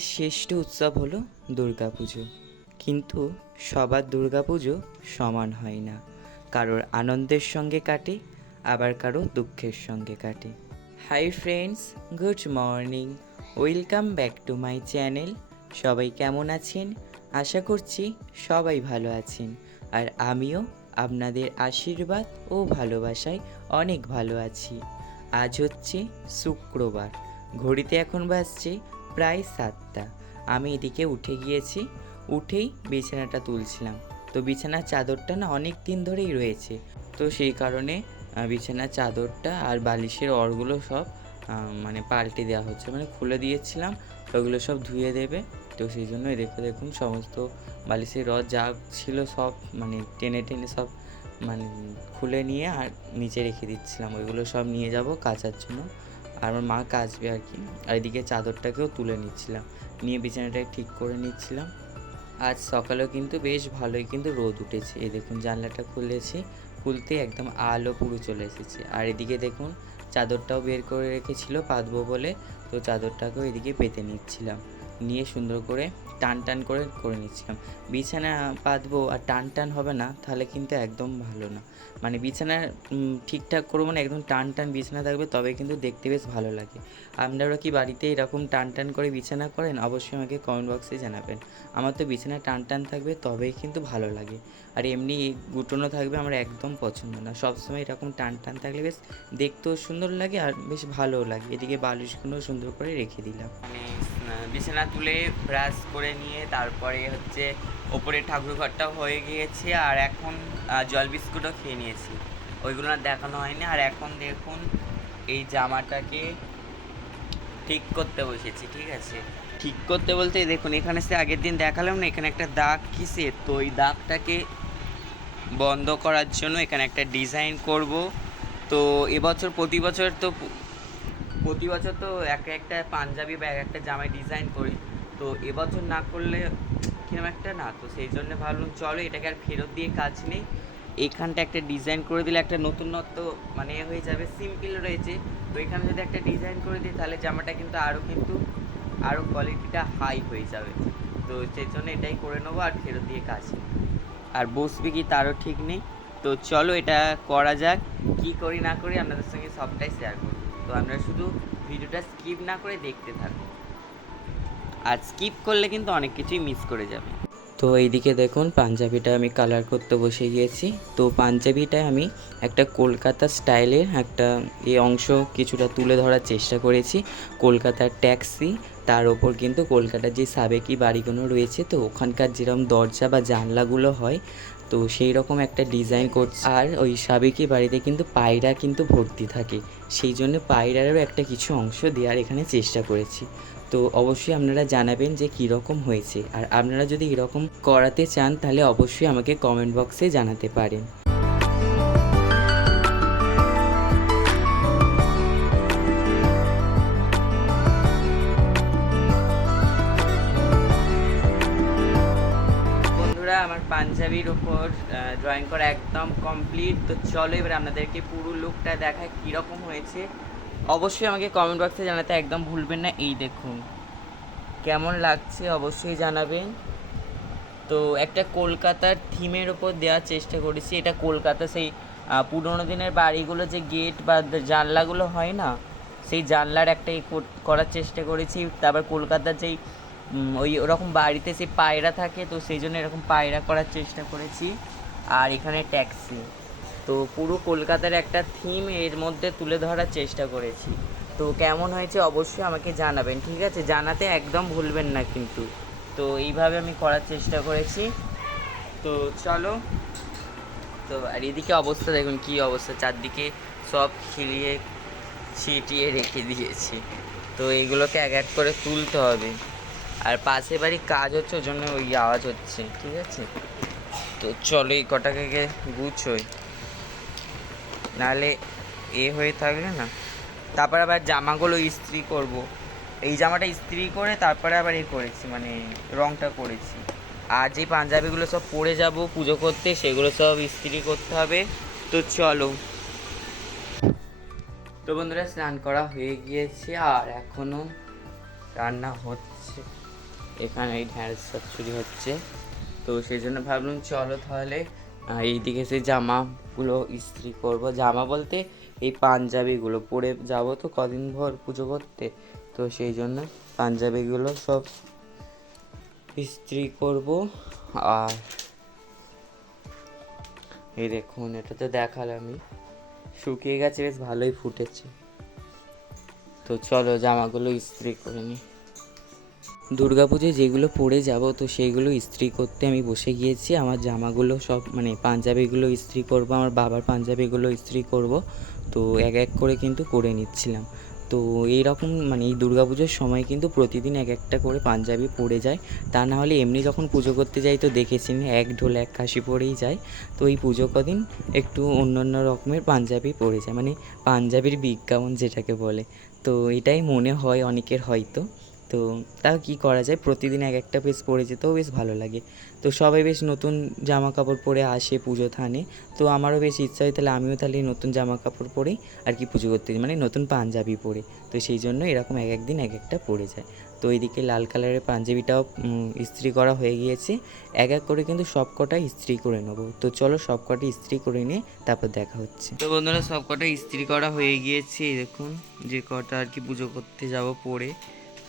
বাঙালির শ্রেষ্ঠ উৎসব হলো দুর্গাপুজো। কিন্তু সবার দুর্গাপুজো সমান হয় না। কারোর আনন্দের সঙ্গে কাটে, আবার কারও দুঃখের সঙ্গে কাটে। Hi friends good morning welcome back to my channel সবাই কেমন আছেন? আশা করছি সবাই ভালো আছেন। আর আমিও আপনাদের আশীর্বাদ ও ভালোবাসায় অনেক ভালো আছি। আজ হচ্ছে শুক্রবার। ঘড়িতে এখন বাজছে প্রায় সাতটা। আমি এদিকে উঠে গিয়েছি, উঠেই বিছানাটা তুলছিলাম। তো বিছানার চাদরটা না অনেক দিন ধরেই রয়েছে। তো সেই কারণে বিছানার চাদরটা আর বালিশের অরগুলো সব মানে পাল্টে দেওয়া হচ্ছে। মানে খুলে দিয়েছিলাম ওগুলো সব ধুয়ে দেবে। তো সেই জন্য দেখে দেখুন সমস্ত বালিশের রড যা ছিল সব মানে টেনে টেনে সব মানে খুলে নিয়ে আর নিচে রেখে দিচ্ছিলাম। ওইগুলো সব নিয়ে যাব কাচার জন্য। আর আমার মা কাজবে আর কি। আর এদিকে চাদরটাকেও তুলে নিচ্ছিলাম। নিয়ে বিছানাটাকে ঠিক করে নিচ্ছিলাম। আজ সকালেও কিন্তু বেশ ভালোই কিন্তু রোদ উঠেছে। এই দেখুন, জানলাটা খুলেছি খুলতে একদম আলো পুরো চলে এসেছে। আর এদিকে দেখুন, চাদরটাও বের করে রেখেছিল পাতবো বলে, তো চাদরটাকেও এদিকে পেতে নিচ্ছিলাম। নিয়ে সুন্দর করে টান টান করে করে নিচ্ছিলাম। বিছানা পাতবো আর টান টান হবে না, তাহলে কিন্তু একদম ভালো না। মানে বিছানা ঠিকঠাক করব না একদম টান টান বিছানা থাকবে, তবে কিন্তু দেখতে বেশ ভালো লাগে। আপনারা কি বাড়িতে এরকম টান টান করে বিছানা করেন? অবশ্যই আমাকে কমেন্ট বক্সে জানাবেন। আমার তো বিছানা টান টান থাকবে, তবেই কিন্তু ভালো লাগে। আর এমনি গুটোনো থাকবে আমার একদম পছন্দ না। সবসময় এরকম টান টান থাকলে বেশ দেখতেও সুন্দর লাগে আর বেশ ভালোও লাগে। এদিকে বালিশগুলো সুন্দর করে রেখে দিলাম। বিছানা তুলে ব্রাশ করে নিয়ে তারপরে হচ্ছে ওপরে ঠাকুর ঘরটাও হয়ে গিয়েছে আর এখন জল বিস্কুটও খেয়ে নিয়েছি। ওইগুলো আর দেখানো হয়নি আর এখন দেখুন এই জামাটাকে ঠিক করতে বসেছি, ঠিক আছে? ঠিক করতে বলতে দেখুন এখানে সে আগের দিন দেখালাম না, এখানে একটা দাগ কিসে তো ওই দাগটাকে বন্ধ করার জন্য এখানে একটা ডিজাইন করব। তো এবছর প্রতি বছর তো প্রতি বছর তো এক একটা পাঞ্জাবি বা এক একটা জামায় ডিজাইন করি। তো এবছর না করলে কীরকম একটা না, তো সেই জন্য ভাবলাম চলো এটাকে আর ফেরত দিয়ে কাজ নেই। এখানটা একটা ডিজাইন করে দিলে একটা নতুনত্ব মানে হয়ে যাবে, সিম্পল রয়েছে। তো এখানে যদি একটা ডিজাইন করে দিই, তাহলে জামাটা কিন্তু আরও কিন্তু আরও কোয়ালিটিটা হাই হয়ে যাবে। তো সেই জন্য এটাই করে নেব আর ফেরত দিয়ে কাজ নেই। আর বসবে কি তারও ঠিক নেই। তো চলো এটা করা যাক, কি করি না করি আপনাদের সঙ্গে সবটাই শেয়ার করব। তো আমরা শুধু ভিডিওটা স্কিপ না করে দেখতে থাকব। আর স্কিপ করলে কিন্তু অনেক কিছুই মিস করে যাবে। তো এইদিকে দেখুন, পাঞ্জাবিটা আমি কালার করতে বসে গিয়েছি তো পাঞ্জাবিটায় আমি একটা কলকাতা স্টাইলের একটা এই অংশ কিছুটা তুলে ধরার চেষ্টা করেছি। কলকাতার ট্যাক্সি তার ওপর কিন্তু কলকাতার যে সাবেকি বাড়িগুলো রয়েছে, তো ওখানকার যেরকম দরজা বা জানলাগুলো হয়, তো সেই রকম একটা ডিজাইন করছে। আর ওই সাবেকি বাড়িতে কিন্তু পায়রা কিন্তু ভর্তি থাকে, সেই জন্য পায়রারও একটা কিছু অংশ দেওয়ার এখানে চেষ্টা করেছি। তো অবশ্যই আপনারা জানাবেন যে কীরকম হয়েছে, আর আপনারা যদি এরকম করাতে চান তাহলে অবশ্যই আমাকে কমেন্ট বক্সে জানাতে পারেন। পাঞ্জাবির ওপর ড্রয়িং করা একদম কমপ্লিট তো চলো এবার আপনাদেরকে পুরো লুকটা দেখায় কীরকম হয়েছে। অবশ্যই আমাকে কমেন্ট বক্সে জানাতে একদম ভুলবেন না। এই দেখুন, কেমন লাগছে অবশ্যই জানাবেন। তো একটা কলকাতার থিমের ওপর দেওয়ার চেষ্টা করেছি। এটা কলকাতা সেই পুরোনো দিনের বাড়িগুলো যে গেট বা জানলাগুলো হয় না, সেই জানলার একটা করার চেষ্টা করেছি। তারপর কলকাতার যেই ওই ওরকম বাড়িতে সেই পায়রা থাকে, তো সেই জন্য এরকম পায়রা করার চেষ্টা করেছি। আর এখানে ট্যাক্সি। তো পুরো কলকাতার একটা থিম এর মধ্যে তুলে ধরার চেষ্টা করেছি। তো কেমন হয়েছে অবশ্যই আমাকে জানাবেন, ঠিক আছে? জানাতে একদম ভুলবেন না কিন্তু। তো এইভাবে আমি করার চেষ্টা করেছি। তো চলো। তো আর এদিকে অবস্থা দেখুন, কি অবস্থা? চারদিকে সব খিলিয়ে ছিটিয়ে রেখে দিয়েছি। তো এইগুলোকে এক এক করে তুলতে হবে। আর পাশে বাড়ি কাজ হচ্ছে ওই জন্য ওই আওয়াজ হচ্ছে, ঠিক আছে? তো চলো এই কটাকে গে গুছোই। নাহলে এ হয়ে থাকলে না। তারপর আবার জামাগুলো ইস্ত্রি করব। এই জামাটা ইস্ত্রি করে তারপরে আবার এ করেছি মানে রংটা করেছি। আর যে পাঞ্জাবিগুলো সব পরে যাব পুজো করতে, সেগুলো সব ইস্ত্রি করতে হবে। তো চলো। তো বন্ধুরা, স্নান করা হয়ে গিয়েছে, আর এখনও রান্না হচ্ছে। এখানে এই ঢ্যাঁড়স চচ্চড়ি হচ্ছে। তো সেই জন্য ভাবলাম চলো তাহলে এইদিকে সেই জামাগুলো ইস্ত্রি করব। জামা বলতে এই পাঞ্জাবিগুলো। পরে যাব তো কদিন ভর পুজো করতে। তো সেই জন্য পাঞ্জাবিগুলো সব ইস্ত্রি করব। আর এই দেখুন, এটা তো দেখালামই শুকিয়ে গেছে, বেশ ভালোই ফুটেছে। তো চলো জামাগুলো ইস্ত্রি করে নিই। দুর্গাপুজোয় যেগুলো পরে যাব, তো সেইগুলো ইস্ত্রি করতে আমি বসে গিয়েছি। আমার জামাগুলো সব মানে পাঞ্জাবিগুলো ইস্ত্রি করব, আমার বাবার পাঞ্জাবিগুলো ইস্ত্রি করব। তো এক এক করে কিন্তু করে নিচ্ছিলাম। তো এইরকম মানে এই দুর্গাপুজোর সময় কিন্তু প্রতিদিন এক একটা করে পাঞ্জাবি পরে যায়। তা না হলে এমনি যখন পুজো করতে যাই, তো দেখেছি এক ঢোল, এক কাশি পরেই যায়। তো এই পুজো কদিন একটু অন্য অন্য রকমের পাঞ্জাবি পরে যায় মানে পাঞ্জাবির বিজ্ঞাপন যেটাকে বলে। তো এটাই মনে হয়, অনেকের হয়তো। তো তাও কী করা যায়? প্রতিদিন এক একটা বেশ পরে যেতেও বেশ ভালো লাগে। তো সবাই বেশ নতুন জামা কাপড় পরে আসে পুজো থানে। তো আমারও বেশ ইচ্ছা হয় তাহলে আমিও তাহলে নতুন জামা কাপড় পরেই আর কি পুজো করতে মানে নতুন পাঞ্জাবি পরে। তো সেই জন্য এরকম এক একদিন এক একটা পরে যায়। তো এইদিকে লাল কালারের পাঞ্জাবিটাও ইস্ত্রি করা হয়ে গিয়েছে। এক এক করে কিন্তু সব কটা ইস্ত্রি করে নেব। তো চলো সব কটা ইস্ত্রি করে নিয়ে তারপর দেখা হচ্ছে। তো বন্ধুরা সব কটা ইস্ত্রি করা হয়ে গিয়েছে। দেখুন, যে কটা আর কি পুজো করতে যাব পরে।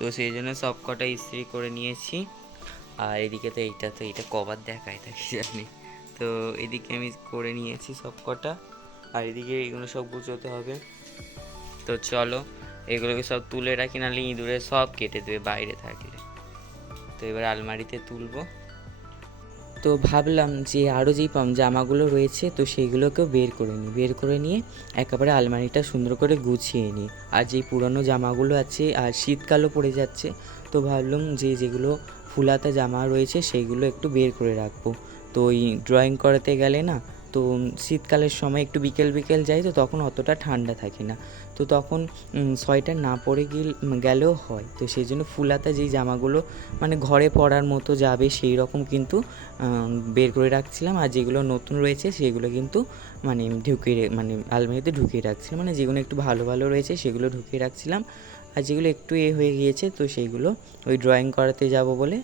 তো সেই জন্য সব কটা ইস্ত্রি করে নিয়েছি। আর এদিকে তো এইটা তো এটা কবার দেখাই থাকি জানি। তো এদিকে আমি করে নিয়েছি সব কটা আর এদিকে এগুলো সব গুছোতে হবে। তো চলো, এগুলোকে সব তুলে রাখি, নাহলে ইঁদুরে সব কেটে দেবে বাইরে থাকলে। তো এবার আলমারিতে তুলবো। তো ভাবলাম যে আরও যেই জামাগুলো রয়েছে, তো সেইগুলোকেও বের করে নিই। বের করে নিয়ে একেবারে আলমারিটা সুন্দর করে গুছিয়ে নিই। আর যেই পুরনো জামাগুলো আছে, আর শীতকালও পড়ে যাচ্ছে, তো ভাবলাম যে যেগুলো ফুলাতা জামা রয়েছে, সেইগুলো একটু বের করে রাখব। তো ওই ড্রয়িং করাতে গেলে না তো শীতকালের সময় একটু বিকেল বিকেল যাই তো তখন অতটা ঠান্ডা থাকে না। তো তখন সোয়েটার না পরে গিল, গেলেও হয়। তো সেই জন্য ফুলাতা যেই জামাগুলো মানে ঘরে পরার মতো যাবে সেই রকম কিন্তু বের করে রাখছিলাম। আর যেগুলো নতুন রয়েছে সেগুলো কিন্তু মানে ঢুকিয়ে মানে আলমারিতে ঢুকিয়ে রাখছিলাম। মানে যেগুলো একটু ভালো ভালো রয়েছে সেগুলো ঢুকিয়ে রাখছিলাম। আর যেগুলো একটু এ হয়ে গিয়েছে তো সেইগুলো ওই ড্রয়িং করাতে যাব বলে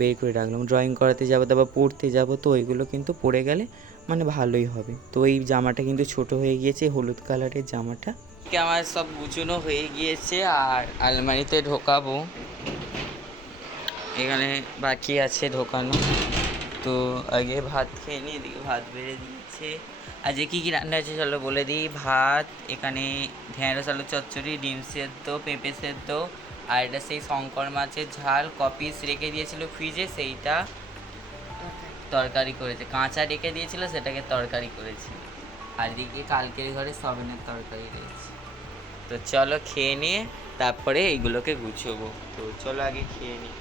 বের করে রাখলাম। ড্রয়িং করাতে যাব, তারপর পড়তে যাব তো ওইগুলো কিন্তু পড়ে গেলে মানে ভালোই হবে। তো এই জামাটা কিন্তু ছোট হয়ে গিয়েছে হলুদ কালারের জামাটা। আমার সব গুছানো হয়ে গিয়েছে আর আলমারিতে ঢোকাবো। এখানে বাকি আছে ঢোকানো। তো আগে ভাত খেয়ে নিই, এদিকে ভাত বেড়ে দিয়েছে। আজকে কী কী রান্না আছে চলো বলে দিই। ভাত, এখানে ঢেঁড়স, আলু, চচ্চড়ি, ডিম সেদ্ধ, পেঁপে সেদ্ধ, আর এটা সেই শঙ্কর মাছের ঝাল। কপিস রেখে দিয়েছিল ফ্রিজে সেইটা তরকারি করেছে। কাঁচা রেখে দিয়েছিল, সেটাকে তরকারি করেছে। আর দিকে কালকের ঘরে সবেনের তরকারি রয়েছে। তো চলো খেয়ে নিয়ে তারপরে এইগুলোকে গুছবো। তো চলো আগে খেয়ে নিই।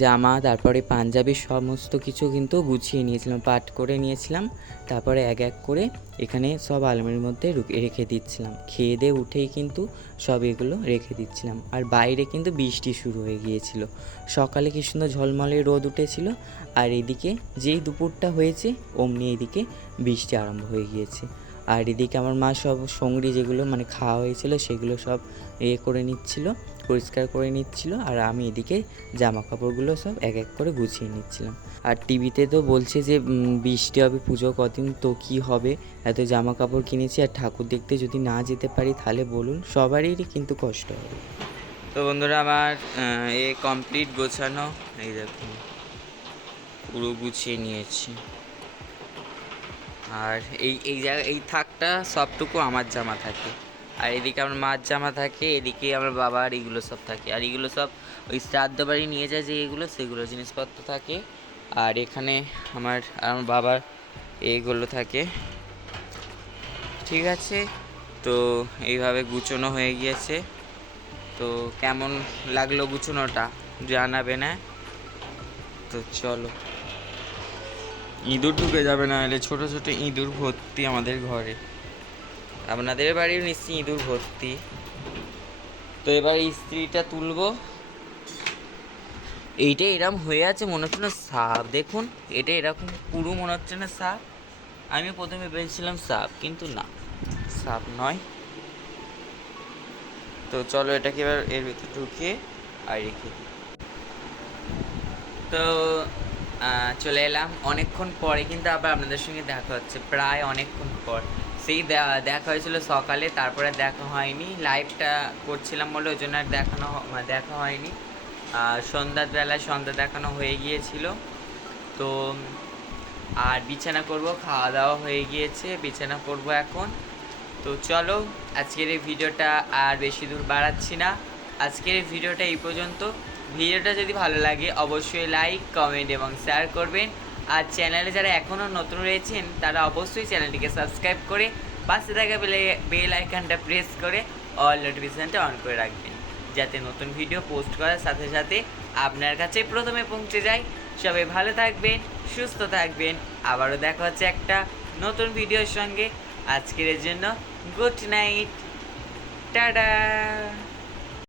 জামা, তারপরে পাঞ্জাবি সমস্ত কিছু কিন্তু গুছিয়ে নিয়েছিলাম, পাট করে নিয়েছিলাম। তারপরে এক এক করে এখানে সব আলমারির মধ্যে রেখে দিচ্ছিলাম। খেয়ে দিয়ে উঠেই কিন্তু সব এগুলো রেখে দিচ্ছিলাম। আর বাইরে কিন্তু বৃষ্টি শুরু হয়ে গিয়েছিল। সকালে কি সুন্দর ঝলমলে রোদ উঠেছিল, আর এদিকে যেই দুপুরটা হয়েছে, অমনি এদিকে বৃষ্টি আরম্ভ হয়ে গিয়েছে। আর এদিকে আমার মা সব সঙ্গড়ি যেগুলো মানে খাওয়া হয়েছিল সেগুলো সব এ করে নিচ্ছিল, পরিষ্কার করে নিচ্ছিল আর আমি এদিকে জামা কাপড়গুলো সব এক এক করে গুছিয়ে নিচ্ছিলাম। আর টিভিতে তো বলছে যে বৃষ্টি হবে, পুজো কদিন, তো কি হবে? এত জামা কাপড় কিনেছি আর ঠাকুর দেখতে যদি না যেতে পারি তাহলে বলুন, সবারই কিন্তু কষ্ট হবে। তো বন্ধুরা আমার এ কমপ্লিট গোছানো, এই দেখুন, পুরো গুছিয়ে নিয়েছি। আর এই এই জায়গা, এই থাকটা সবটুকু আমার জামা থাকে। আর এদিকে আমার মার জামা থাকে, এদিকে আমার বাবার এগুলো সব থাকে। আর এগুলো সব ওই শ্রাদ্ধ বাড়ি নিয়ে যায় যে এগুলো, সেগুলো জিনিসপত্র থাকে। আর এখানে আমার আমার বাবার এইগুলো থাকে। ঠিক আছে? তো এইভাবে গুছোনো হয়ে গিয়েছে। তো কেমন লাগল গুছোনোটা? জানাবে না? তো চলো। ইঁদুর ঢুকে যাবে না হলে ছোট ছোট ইঁদুর ভর্তি আমাদের ঘরে। আপনাদের বাড়িও নিশ্চয়ই ইঁদুর ভর্তি। তো এবার স্ত্রীটা তুলবো। এইটা এরম হয়ে আছে মনে হচ্ছে না সাপ। দেখুন, এটা এরকম পুরো মনে হচ্ছে না সাপ। আমি প্রথমে ভেবেছিলাম সাপ, কিন্তু না, সাপ নয়। তো চলো এটাকে এবার এর ভিতরে ঢুকিয়ে আর রেখে তো চলে এলাম। অনেকক্ষণ পরে কিন্তু আবার আপনাদের সঙ্গে দেখা হচ্ছে। প্রায় অনেকক্ষণ পর। সেই দেখা হয়েছিল সকালে, তারপরে দেখা হয়নি। লাইভটা করছিলাম বলে ওই জন্য আর দেখানো মানে দেখা হয়নি। আর সন্ধ্যার বেলায় সন্ধ্যা দেখানো হয়ে গিয়েছিল। তো, আর বিছানা করব, খাওয়া দাওয়া হয়ে গিয়েছে, বিছানা করব এখন। তো চলো, আজকের এই ভিডিওটা আর বেশি দূর বাড়াচ্ছি না। আজকের এই ভিডিওটা এই পর্যন্ত। ভিডিওটা যদি ভালো লাগে, অবশ্যই লাইক কমেন্ট এবং শেয়ার করবেন। আর চ্যানেলে যারা এখনও নতুন রয়েছেন, তারা অবশ্যই চ্যানেলটিকে সাবস্ক্রাইব করে পাশে থাকা বেলে বেল আইকনটা প্রেস করে অল নোটিফিকেশানটা অন করে রাখবেন। যাতে নতুন ভিডিও পোস্ট করার সাথে সাথে আপনার কাছে প্রথমে পৌঁছে যায়। সবাই ভালো থাকবেন, সুস্থ থাকবেন। আবারও দেখা হচ্ছে একটা নতুন ভিডিওর সঙ্গে। আজকের জন্য গুড নাইট টাটা!